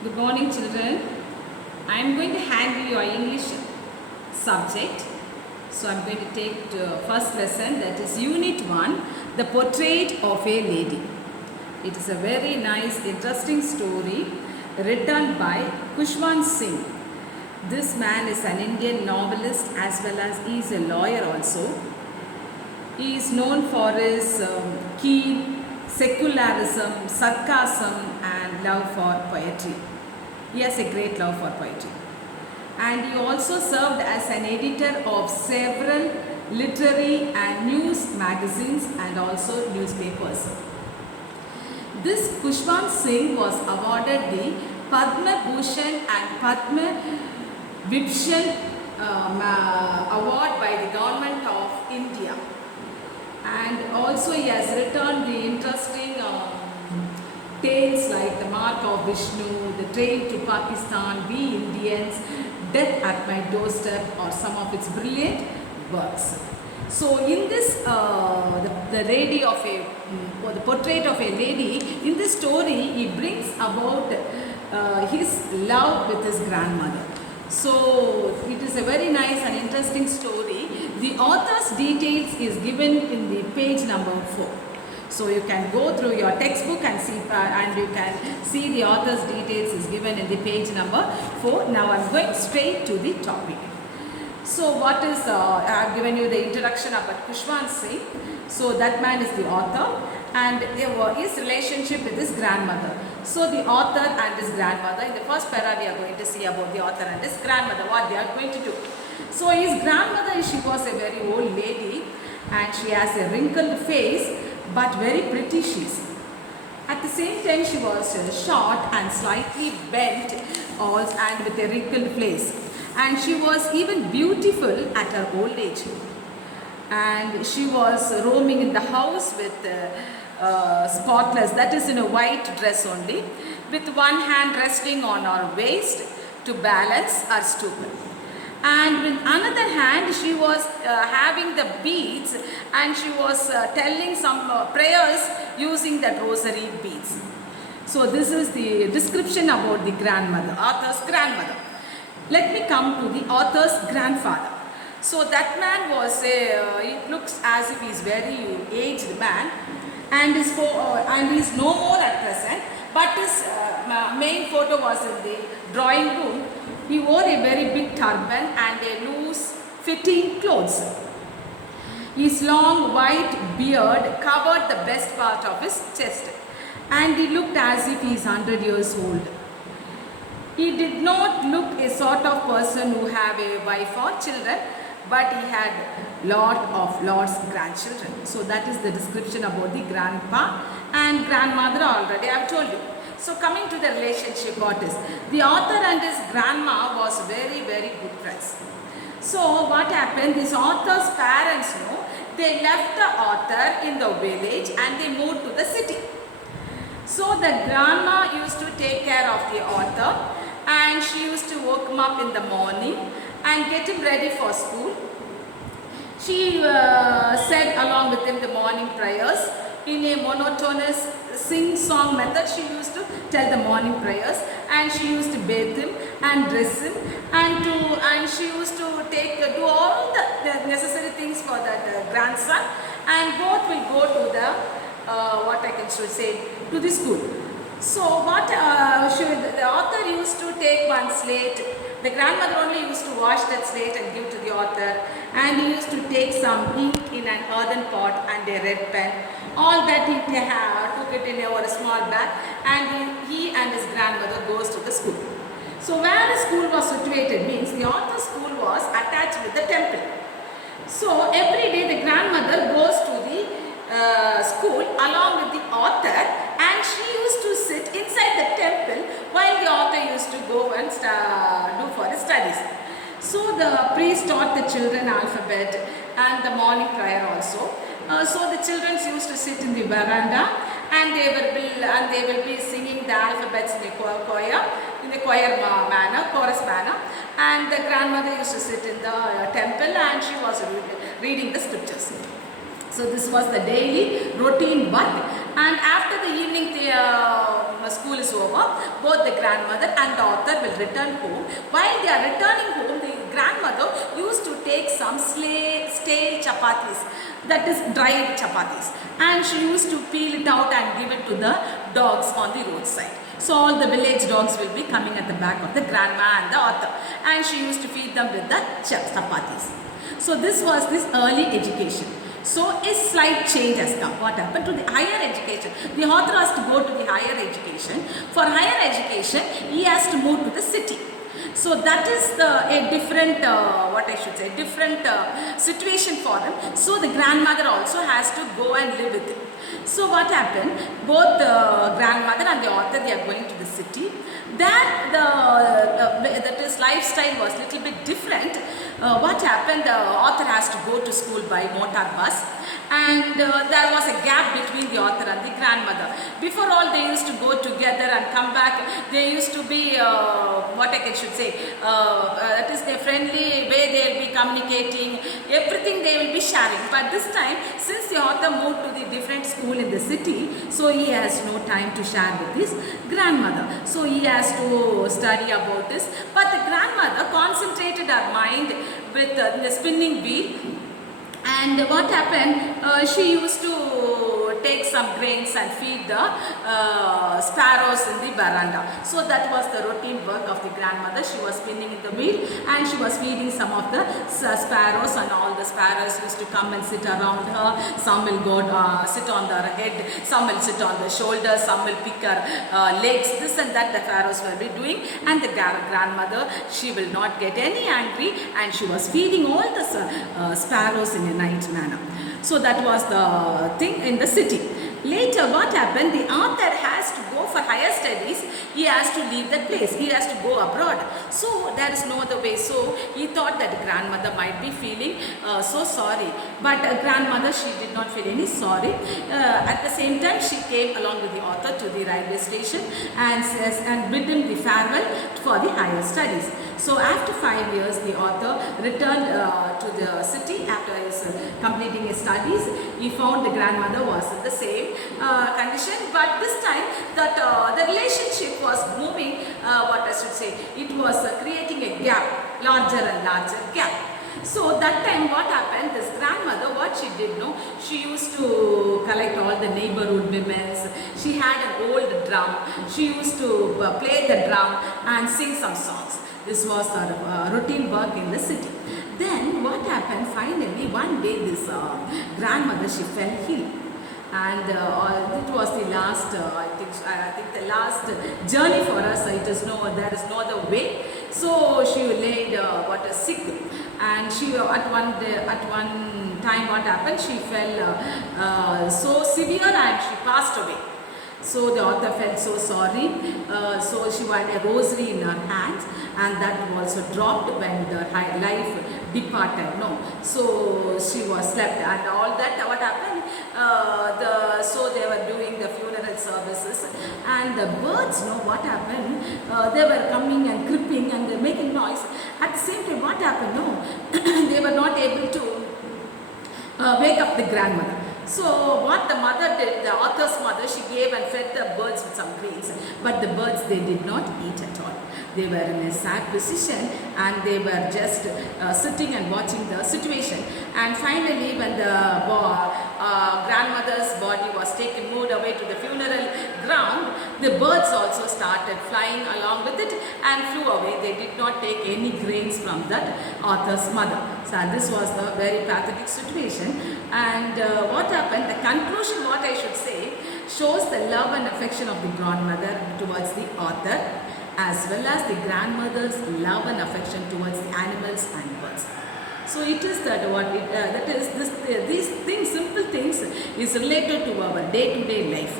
Good morning, children. I am going to handle your English subject. So I am going to take the first lesson, that is Unit 1, The Portrait of a Lady. It is a very nice, interesting story written by Khushwant Singh. This man is an Indian novelist as well as he is a lawyer also. He is known for his keen secularism, sarcasm and love for poetry. He has a great love for poetry. And he also served as an editor of several literary and news magazines and also newspapers. This Khushwant Singh was awarded the Padma Bhushan and Padma Vibhushan award by the government of India. And also he has written the interesting tales like The Mark of Vishnu, The Train to Pakistan, We Indians, Death at My Doorstep are some of its brilliant works. So in this, the lady of a, or the portrait of a lady, in this story he brings about his love with his grandmother. So it is a very nice and interesting story. The author's details is given in the page number 4. So you can go through your textbook and see, and you can see the author's details is given in the page number 4. Now I am going straight to the topic. So what is, I have given you the introduction about Khushwant Singh. So that man is the author and his relationship with his grandmother. So the author and his grandmother, in the first para we are going to see about the author and his grandmother, what they are going to do. So his grandmother, she was a very old lady and she has a wrinkled face but very pretty she is. At the same time she was short and slightly bent and with a wrinkled face. And she was even beautiful at her old age. And she was roaming in the house with spotless, that is in a white dress only, with one hand resting on her waist to balance her stoop. And with another hand she was having the beads and she was telling some prayers using that rosary beads. So this is the description about the grandmother, author's grandmother. Let me come to the author's grandfather. So that man was it looks as if he is very aged man and is no more at present, but his main photo was in the drawing room. He wore a very big turban and a loose fitting clothes. His long white beard covered the best part of his chest and he looked as if he is 100 years old. He did not look a sort of person who have a wife or children, but he had lots grandchildren. So that is the description about the grandpa and grandmother already I have told you. So coming to the relationship, what is? The author and his grandma was very good friends. So what happened, this author's parents they left the author in the village and they moved to the city. So the grandma used to take care of the author and she used to wake him up in the morning and get him ready for school. She said along with him the morning prayers in a monotonous sing-song method. She used to tell the morning prayers and she used to bathe him and dress him and she used to do all the necessary things for that grandson, and both will go to the what I can say, to the school. So what the author used to take one slate. The grandmother only used to wash that slate and give to the author, and he used to take some ink in an earthen pot and a red pen. All that he took it in a small bag, and he and his grandmother goes to the school. So where the school was situated means the author's school was attached with the temple. So every day the grandmother goes to the school along with the author, and she used to sit inside the temple while the author used to go and do for his studies. So the priest taught the children alphabet and the morning prayer also. So the children used to sit in the veranda and they will be singing the alphabets in the choir manner, chorus manner, and the grandmother used to sit in the temple and she was reading the scriptures. So this was the daily routine work, And after the evening school is over, both the grandmother and the author will return home. While they are returning home, the grandmother used to take some stale chapatis, that is dried chapatis, and she used to peel it out and give it to the dogs on the roadside. So all the village dogs will be coming at the back of the grandma and the author, and she used to feed them with the chapatis. So this was this early education. So a slight change has come. What happened to the higher education? The author has to go to the higher education. For higher education, he has to move to the city. So that is a different, different situation for him. So the grandmother also has to go and live with him. So what happened? Both the grandmother and the author, they are going to the city. There that is lifestyle was little bit different. What happened? The author has to go to school by motor bus, and there was a gap between the author and the grandmother. Before all, they used to go together and come back. They used to be that is a friendly way. They will be communicating, everything they will be sharing. But this time, since the author moved to the different school in the city, so he has no time to share with his grandmother. So he has to study about this. But the grandmother concentrated her mind with the spinning wheel. And what happened? She used to take some grains and feed the sparrows in the veranda. So that was the routine work of the grandmother. She was spinning in the wheel and she was feeding some of the sparrows, and all the sparrows used to come and sit around her. Some will go sit on their head, some will sit on the shoulders, some will pick her legs. This and that the sparrows will be doing, and the grandmother, she will not get any angry, and she was feeding all the sparrows in a nice manner. So that was the thing in the city. Later what happened? The author has to go for higher studies. He has to leave that place. He has to go abroad. So there is no other way. So he thought that grandmother might be feeling so sorry. But grandmother, she did not feel any sorry. At the same time, she came along with the author to the railway station and bid him the farewell for the higher studies. So after 5 years, the author returned to the city after his completing his studies. He found the grandmother was in the same condition, but this time that the relationship was moving, it was creating a gap, larger and larger gap. So that time what happened, this grandmother, what she did, she used to collect all the neighborhood women. She had an old drum. She used to play the drum and sing some songs. This was her routine work in the city. Then what happened, finally one day this grandmother, she fell ill. And it was the last, I think the last journey for us. There is no other way. So she laid sick, and she at one time what happened? She fell so severe and she passed away. So the author felt so sorry. So she had a rosary in her hands, and that also dropped when the life departed. So she was slept, and all that. What happened? So they were doing the funeral services, and the birds. What happened? They were coming and creeping and making noise. At the same time, what happened? They were not able to wake up the grandmother. So what the mother did, the author's mother, she gave and fed the birds with some grains, but the birds, they did not eat at all. They were in a sad position, and they were just sitting and watching the situation. And finally, when the grandmother's body was moved away to the funeral ground, the birds also started flying along with it and flew away. They did not take any grains from that author's mother. So this was the very pathetic situation. And what happened, the conclusion, what I should say, shows the love and affection of the grandmother towards the author, as well as the grandmother's love and affection towards the animals and birds. So it is these things, simple things, is related to our day-to-day life.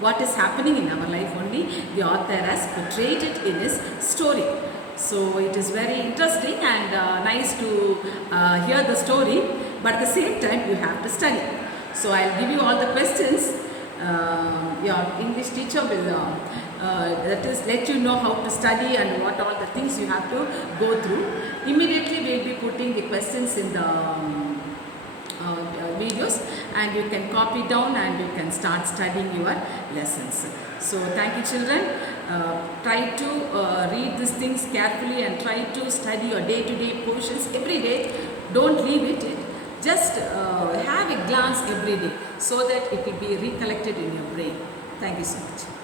What is happening in our life only, the author has portrayed it in his story. So it is very interesting and nice to hear the story, but at the same time you have to study. So I'll give you all the questions. Your English teacher will let you know how to study and what all the things you have to go through. Immediately we will be putting the questions in the videos, and you can copy down and you can start studying your lessons. So thank you children. Try to read these things carefully and try to study your day-to-day portions every day. Don't leave it. Just have a glance every day so that it will be recollected in your brain. Thank you so much.